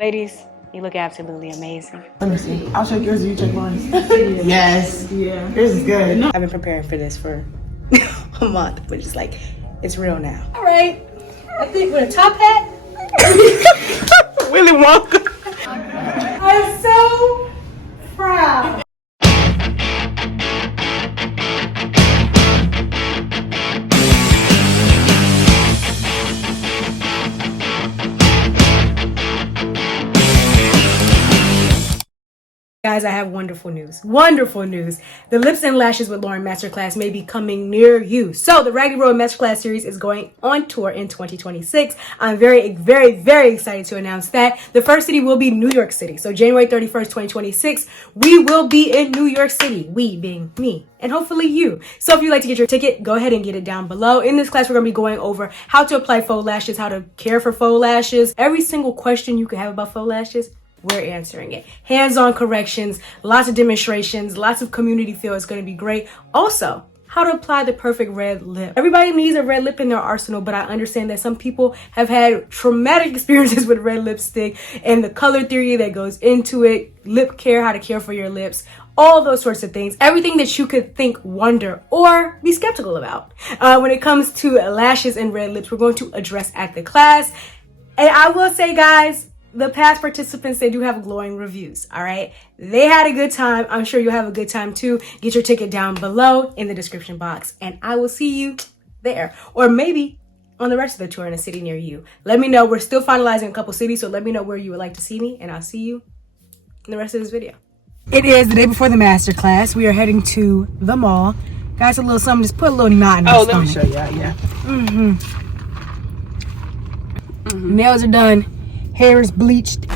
Ladies, you look absolutely amazing. Let me see. I'll check yours and you check mine. Yes. Yeah. Yours is good. I've been preparing for this for a month, but it's like, it's real now. All right. I think with a top hat. Willy Wonka. I'm so proud. Guys, I have wonderful news. Wonderful news. The Lips and Lashes with Lauren Masterclass may be coming near you. So the Raggedy Road Masterclass series is going on tour in 2026. I'm very excited to announce that. The first city will be New York City. So January 31st, 2026, we will be in New York City. We being me and hopefully you. So if you'd like to get your ticket, go ahead and get it down below. In this class, we're going to be going over how to apply faux lashes, how to care for faux lashes, every single question you could have about faux lashes. We're answering it. Hands-on corrections, lots of demonstrations, lots of community feel. It's going to be great. Also, how to apply the perfect red lip. Everybody needs a red lip in their arsenal, but I understand that some people have had traumatic experiences with red lipstick and the color theory that goes into it, lip care, how to care for your lips, all those sorts of things. Everything that you could think, wonder, or be skeptical about. When it comes to lashes and red lips, we're going to address at the class. And I will say, guys, the past participants, they do have glowing reviews, all right? They had a good time. I'm sure you'll have a good time too. Get your ticket down below in the description box, and I will see you there. Or maybe on the rest of the tour in a city near you. Let me know. We're still finalizing a couple cities, so let me know where you would like to see me, and I'll see you in the rest of this video. It is the day before the masterclass. We are heading to the mall. Guys, a little something, just put a little knot in my stomach. Let me show you. Yeah. Nails are done. Hair is bleached.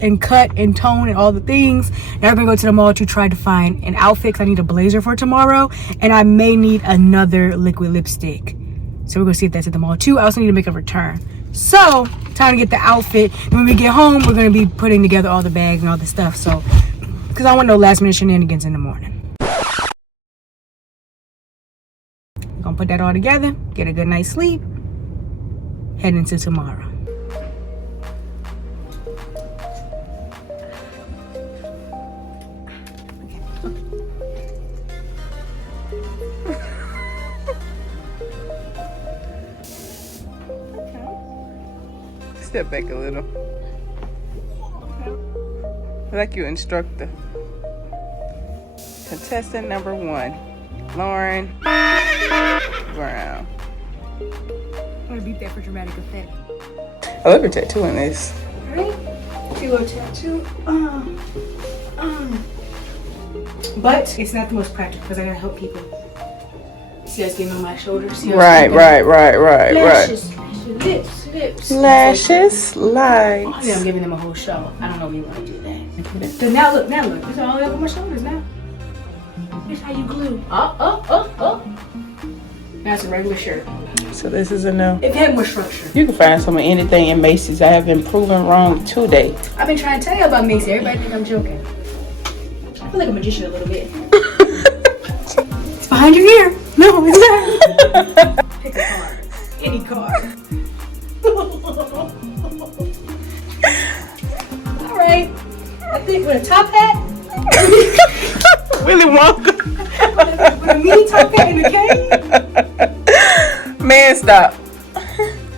And cut and tone and all the things. Now we're gonna go to the mall to try to find an outfit, 'cause I need a blazer for tomorrow, and I may need another liquid lipstick. So we're gonna see if that's at the mall too. I also need to make a return. So time to get the outfit. And when we get home, we're gonna be putting together all the bags and all the stuff. So, because I don't want no last minute shenanigans in the morning. We're gonna put that all together, get a good night's sleep, head into tomorrow. Step back a little. Like your instructor. Contestant number 1, Lauren Brown. I'm gonna beat that for dramatic effect. I love your tattoo in this. Right? Feel a tattoo. But it's not the most practical because I gotta help people. See us getting on my shoulders. Right. Lashes, lips. Lashes, lights. I think I'm giving them a whole show. I don't know if you want to do that. So now look. It's all over my shoulders now. Here's how you glue. Up. That's a regular shirt. So this is a no. It had more structure. You can find some of anything in Macy's. I have been proven wrong today. I've been trying to tell you about Macy's. Everybody think I'm joking. I feel like a magician a little bit. It's behind your ear. No, it's not. Pick a card. Any card. All right. I think with a top hat. Willy Wonka. with a mini top hat and a cane. Man, stop.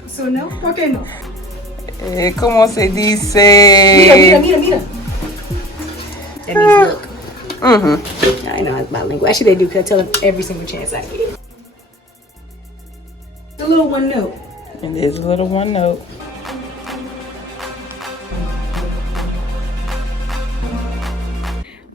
So no? Okay, no. ¿Cómo se dice? Mira. That means look. I know it's bilingual. Actually, they do, because I tell them every single chance I get. The little one note. It is a little one note.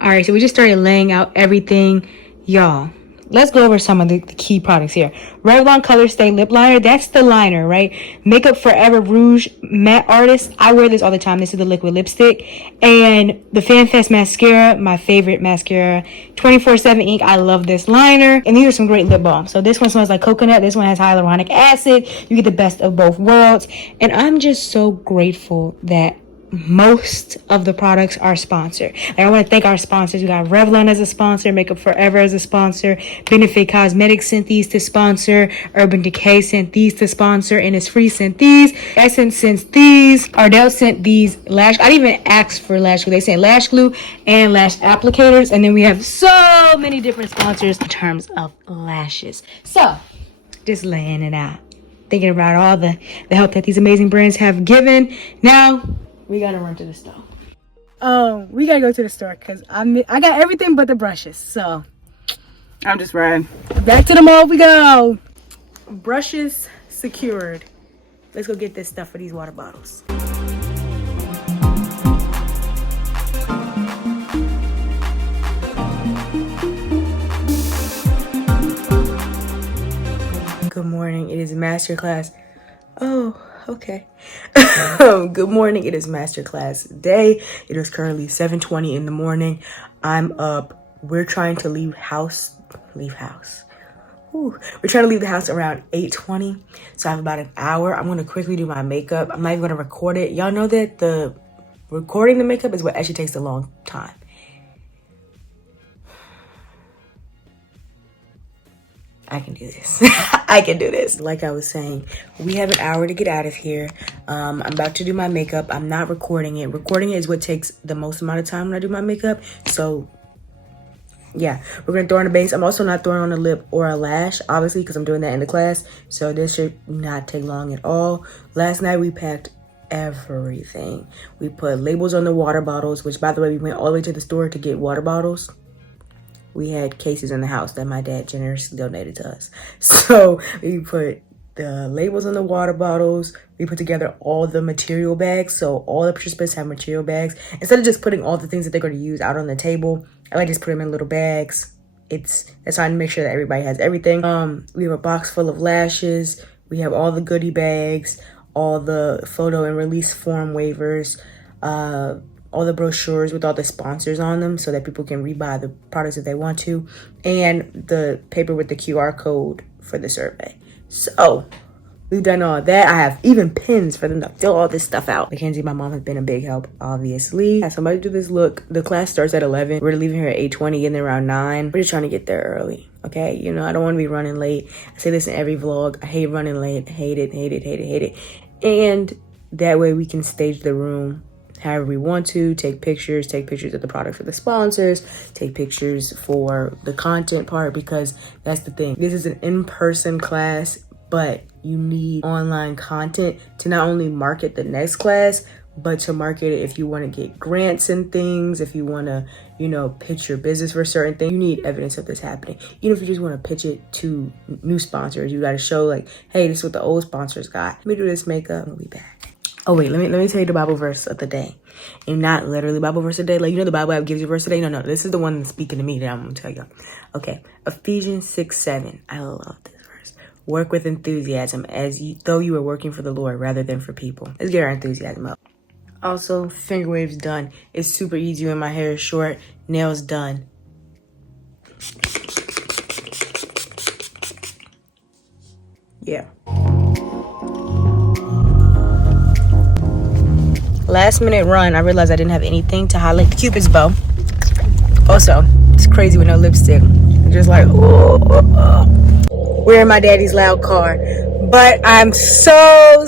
All right, so we just started laying out everything. Y'all, let's go over some of the key products here. REVLON ColorStay Lip Liner. That's the liner, right? Makeup Forever Rouge Matte Artist. I wear this all the time. This is the liquid lipstick. And the Fanfest Mascara, my favorite mascara. 24/7 ink. I love this liner. And these are some great lip balms. So this one smells like coconut. This one has hyaluronic acid. You get the best of both worlds. And I'm just so grateful that most of the products are sponsored. And I want to thank our sponsors. We got REVLON as a sponsor, Makeup Forever as a sponsor, Benefit Cosmetics sent these to sponsor, Urban Decay sent these to sponsor, Innisfree sent these, Essence sent these, Ardell sent these lash. I didn't even ask for lash glue. They sent lash glue and lash applicators. And then we have so many different sponsors in terms of lashes. So just laying it out, thinking about all the help that these amazing brands have given. Now we gotta run to the store. Oh, we gotta go to the store because I got everything but the brushes. So I'm just riding. Back to the mall we go. Brushes secured. Let's go get this stuff for these water bottles. Good morning. It is Masterclass. Oh, okay. Good morning. It is Masterclass day. It is currently 7:20 in the morning. I'm up. We're trying to leave house. Ooh. We're trying to leave the house around 8:20. So I have about an hour. I'm going to quickly do my makeup. I'm not even going to record it. Y'all know that the recording the makeup is what actually takes a long time. I can do this. I can do this. Like I was saying, we have an hour to get out of here. I'm about to do my makeup. I'm not recording it. Recording it is what takes the most amount of time when I do my makeup. So yeah, we're gonna throw on a base. I'm also not throwing on a lip or a lash, obviously, because I'm doing that in the class. So this should not take long at all. Last night we packed everything. We put labels on the water bottles, which by the way, we went all the way to the store to get water bottles. We had cases in the house that my dad generously donated to us. So we put the labels on the water bottles. We put together all the material bags. So all the participants have material bags. Instead of just putting all the things that they're going to use out on the table, I like to just put them in little bags. That's trying to make sure that everybody has everything. We have a box full of lashes. We have all the goodie bags, all the photo and release form waivers, all the brochures with all the sponsors on them so that people can rebuy the products if they want to, and the paper with the QR code for the survey. So we've done all that. I have even pins for them to fill all this stuff out. Mackenzie, my mom, has been a big help, obviously. Had somebody do this look. The class starts at 11. We're leaving here at 8:20, getting there around 9. We're just trying to get there early, okay? You know, I don't want to be running late. I say this in every vlog. I hate running late. Hate it. And that way we can stage the room however we want to, take pictures of the product for the sponsors, take pictures for the content part, because that's the thing. This is an in-person class, but you need online content to not only market the next class, but to market it if you want to get grants and things, if you want to, you know, pitch your business for certain things. You need evidence of this happening. Even if you just want to pitch it to new sponsors, you got to show like, hey, this is what the old sponsors got. Let me do this makeup and we'll be back. Oh wait, let me tell you the Bible verse of the day. And not literally Bible verse of the day. Like, you know, the Bible app gives you verse of the day. No, this is the one that's speaking to me that I'm going to tell you. Okay, Ephesians 6:7. I love this verse. Work with enthusiasm though you are working for the Lord rather than for people. Let's get our enthusiasm up. Also, finger waves done. It's super easy when my hair is short. Nails done. Yeah. Last minute run, I realized I didn't have anything to highlight the Cupid's bow. Also, it's crazy with no lipstick. I'm just like, we're in my daddy's loud car. But I'm so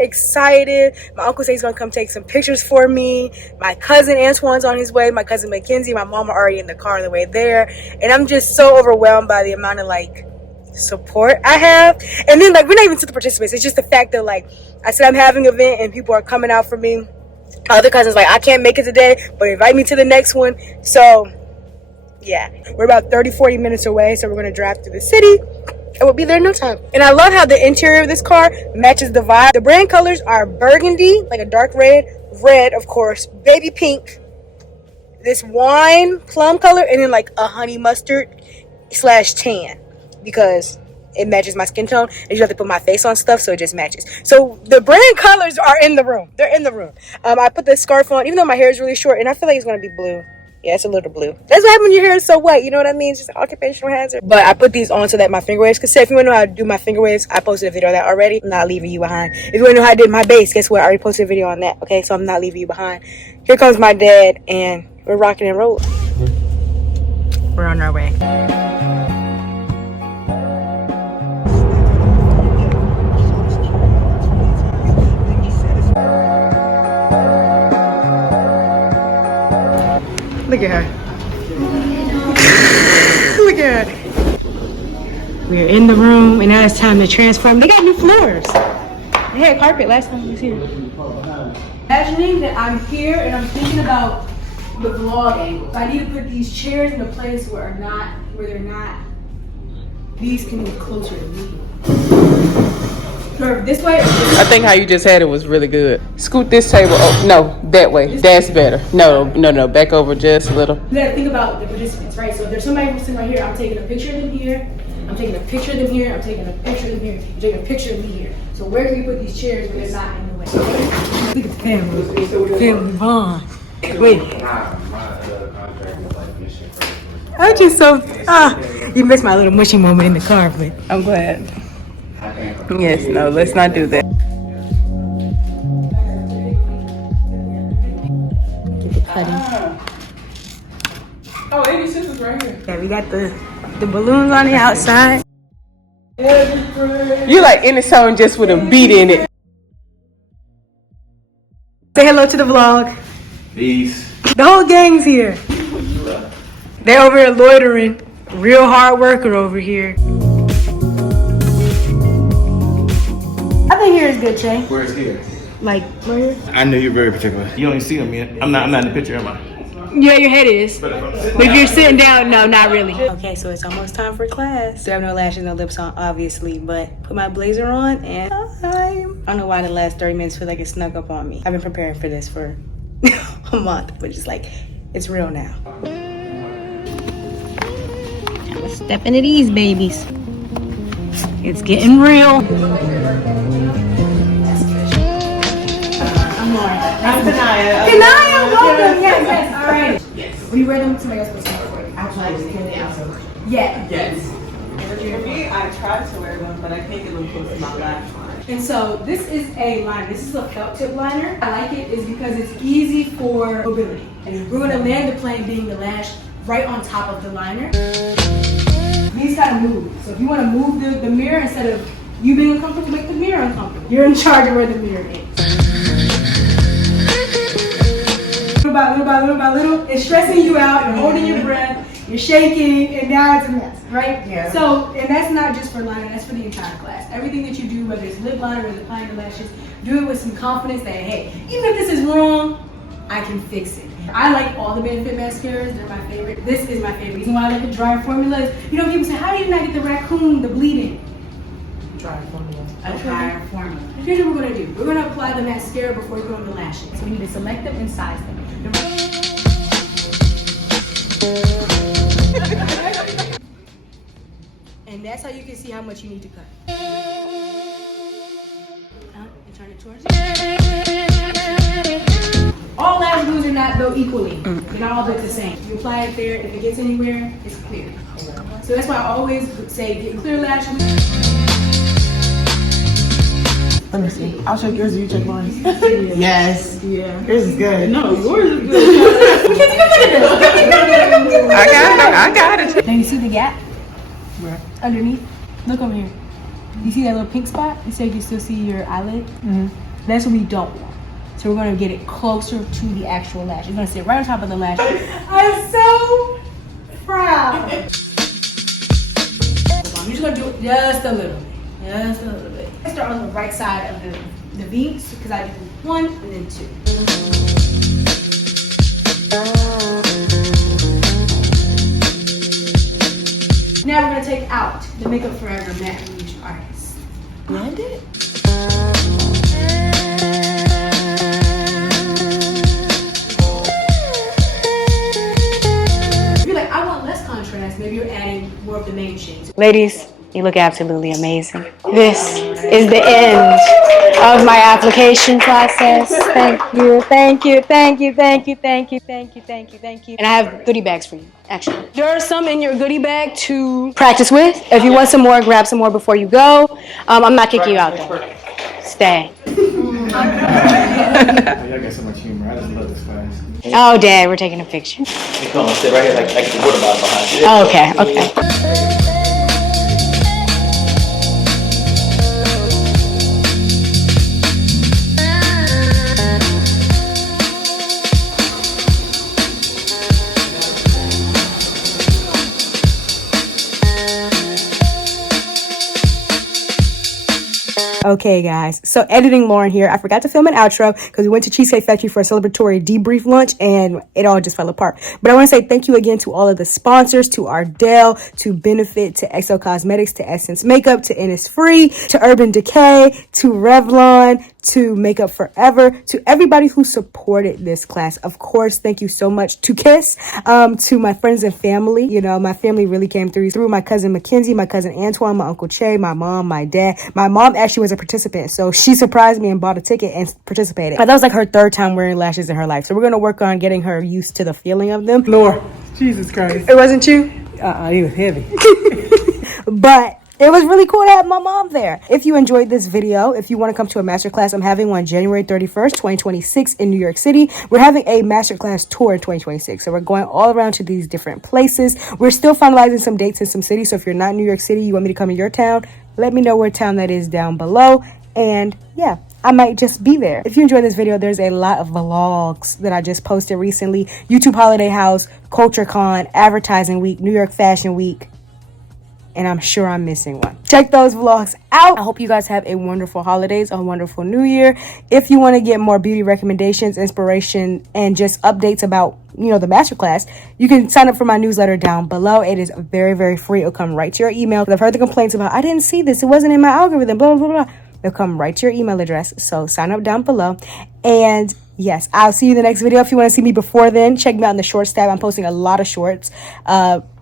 excited. My uncle says he's gonna come take some pictures for me. My cousin Antoine's on his way. My cousin Mackenzie, my mom are already in the car on the way there. And I'm just so overwhelmed by the amount of like support I have. And then like, we're not even to the participants. It's just the fact that like, I said I'm having an event and people are coming out for me. Other cousins like, I can't make it today, but invite me to the next one. So yeah, we're about 30-40 minutes away. So we're gonna drive through the city and we'll be there in no time. And I love how the interior of this car matches the vibe. The brand colors are burgundy, like a dark red of course, baby pink, this wine plum color, and then like a honey mustard / tan, because it matches my skin tone. And you have to put my face on stuff, so it just matches. So the brand colors are in the room. They're in the room. I put the scarf on, even though my hair is really short, and I feel like it's gonna be blue. Yeah, it's a little blue. That's what happens when your hair is so wet. You know what I mean? It's just an occupational hazard. But I put these on so that my finger waves. Because if you want to know how to do my finger waves, I posted a video on that already. I'm not leaving you behind. If you want to know how I did my base, guess what? I already posted a video on that. Okay, so I'm not leaving you behind. Here comes my dad, and we're rocking and rolling. We're on our way. Look at her. Look at her. We're in the room, and now it's time to transform. They got new floors. They had carpet last time we was here. Imagining that I'm here and I'm thinking about the vlog angle. I need to put these chairs in a place where they're not. These can be closer to me. This way. I think how you just had it was really good. Scoot this table. Oh no, that way. That's better. No, back over just a little. You gotta think about the participants, right? So if there's somebody sitting right here, I'm taking a picture of them here. I'm taking a picture of them here. I'm taking a picture of them here. I'm taking a picture of me here. So where can we put these chairs where they're not in the way? Look at the camera. Camera on. Wait. I just so you missed my little mushy moment in the car, but I'm glad. Yes, no, let's not do that. get the cutting. Oh, 86 is right here. Yeah, we got the balloons on the outside. You like any song just with a beat in it. Say hello to the vlog. Peace. The whole gang's here. They're over here loitering. Real hard worker over here. I think here is good, Che. Where's here? Like, right here? I know you're very particular. You don't even see them yet. I'm not in the picture, am I? Yeah, your head is. But if you're sitting down, no, not really. Okay, so it's almost time for class. So I have no lashes, no lips on, obviously, but put my blazer on and I don't know why the last 30 minutes feel like it snuck up on me. I've been preparing for this for a month, but it's like, it's real now. Let's step into these babies. It's getting real. I'm Benaya. Benaya, welcome. Yes. All right. Yes. Will you wear them? Somebody else will smell for you. Yeah. Yes. For me, I tried to wear them, but I can't get them close to my lash line. And so this is a liner. This is a felt tip liner. I like it is because it's easy for mobility. And we're gonna land the plane being the lash right on top of the liner. These gotta move. So if you wanna move the mirror instead of you being uncomfortable, make the mirror uncomfortable. You're in charge of where the mirror is. Little by little, it's stressing you out, you're holding your breath, you're shaking, and now it's a mess, right? Yeah. So, and that's not just for liner, that's for the entire class. Everything that you do, whether it's lip liner or applying the lashes, do it with some confidence that, hey, even if this is wrong, I can fix it. I like all the Benefit mascaras, they're my favorite. This is my favorite. Reason why I like the dry formulas. You know, people say, how do you not get the raccoon, the bleeding? Dry formula. A dry formula. Here's what we're gonna do. We're gonna apply the mascara before we go on the lashes. So we need to select them and size them. And that's how you can see how much you need to cut. And turn it towards you. All lash glues are not built equally. They're not all built the same. You apply it there, if it gets anywhere, it's clear. So that's why I always say get clear lash glue. Let me see. I'll check yours and you check mine. Yes. Yeah. Yours is good. No, yours is good. I got it. Now you see the gap? Where? Underneath. Look over here. You see that little pink spot? You said you still see your eyelid? Mm-hmm. That's what we don't want. So we're gonna get it closer to the actual lash. It's gonna sit right on top of the lash. I'm so proud. I'm just gonna do it just a little bit. Just a little bit. I start on the right side of the beads because I do 1 and then 2. Now we're gonna take out the Makeup Forever Matte Rouge Artist. Blend it. If you're like, I want less contrast, maybe you're adding more of the main shades. Ladies, You look absolutely amazing. This is the end of my application process. Thank you, thank you, thank you, thank you, thank you, thank you, thank you, thank you. And I have goodie bags for you, actually. There are some in your goodie bag to practice with. If you want some more, grab some more before you go. I'm not kicking you out though. Stay. I got so much humor. I just love this class. Oh, Dad, we're taking a picture. Come on, sit right here like the water bottle behind you. Oh, okay, okay. Okay, guys, so editing Lauren here. I forgot to film an outro because we went to Cheesecake Factory for a celebratory debrief lunch and it all just fell apart. But I want to say thank you again to all of the sponsors, to Ardell, to Benefit, to XO Cosmetics, to Essence Makeup, to Innisfree, to Urban Decay, to Revlon, to Makeup Forever, to everybody who supported this class. Of course, thank you so much to Kiss, to my friends and family. You know, my family really came through my cousin Mackenzie, my cousin Antoine, my uncle Che, my mom, my dad. My mom actually was a participant, so she surprised me and bought a ticket and participated. That was like her third time wearing lashes in her life, so we're gonna work on getting her used to the feeling of them. Lord, Jesus Christ. It wasn't you? He was heavy. But it was really cool to have my mom there. If you enjoyed this video, if you want to come to a masterclass, I'm having one January 31st, 2026 in New York City. We're having a masterclass tour in 2026. So we're going all around to these different places. We're still finalizing some dates in some cities. So if you're not in New York City, you want me to come to your town, let me know where town that is down below. And yeah, I might just be there. If you enjoyed this video, there's a lot of vlogs that I just posted recently. YouTube Holiday House, CultureCon, Advertising Week, New York Fashion Week. And I'm sure I'm missing one. Check those vlogs out. I hope you guys have a wonderful holidays, a wonderful new year. If you want to get more beauty recommendations, inspiration, and just updates about, you know, the masterclass, you can sign up for my newsletter down below. It is very, very free. It'll come right to your email. I've heard the complaints about, I didn't see this, it wasn't in my algorithm, blah, blah, blah, blah. It'll come right to your email address. So sign up down below. And yes, I'll see you in the next video. If you want to see me before then, check me out in the shorts tab. I'm posting a lot of shorts.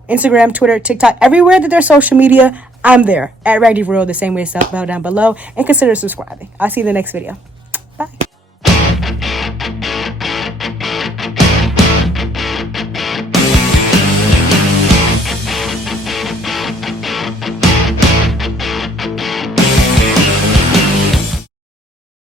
Instagram, Twitter, TikTok, everywhere that there's social media, I'm there at Raggedy Royal, the same way, down below, and consider subscribing. I'll see you in the next video. Bye.